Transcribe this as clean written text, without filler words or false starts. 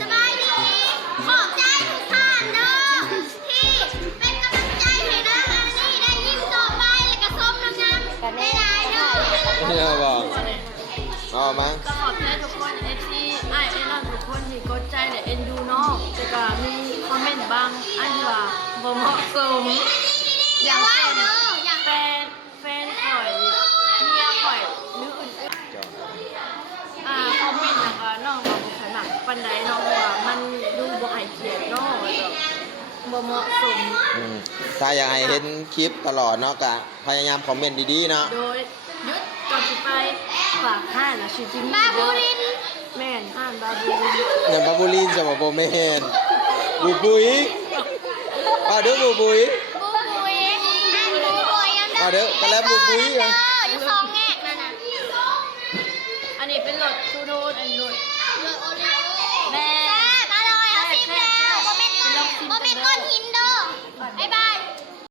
สบายดีขอบใจทุกท่านเด้อที่เป็นกำลังใจให้น้องอันนี้ได้ยิ้มต่อไปและก็ส้มน้ำน้ำได้หลายเด้อ เนี่ยบอกเอามั้ง ก็ขอบใจทุกคนที่ไอ้น้องทุกคนที่กดใจและเอ็นดูน้องแต่ก็มีคอมเมนต์บางอันที่ว่าบ่เหมาะสมอย่างเช่นแฟนข่อยเมียข่อยหรืออื่นคอมเมนต์นะคะน้องบอกขนาดปันไดน้องว่ามันดูบ่ให้เกียรติน้องแบบบ่เหมาะสม ถ้าอยากให้เห็นคลิปตลอดเนาะก็พยายามคอมเมนต์ดีๆเนาะ โดยยุดก่อนจะไปฝากห้านนะชื่อจิมมี่ บาบูริน แม่นห้านบาบูริน อย่างบาบูลินจะบอกโบเมนบูบุยมาเด้อบูบุย บูบุยอันบูบุยอัน มาเด้อกันแล้วบูบุยอ่ะ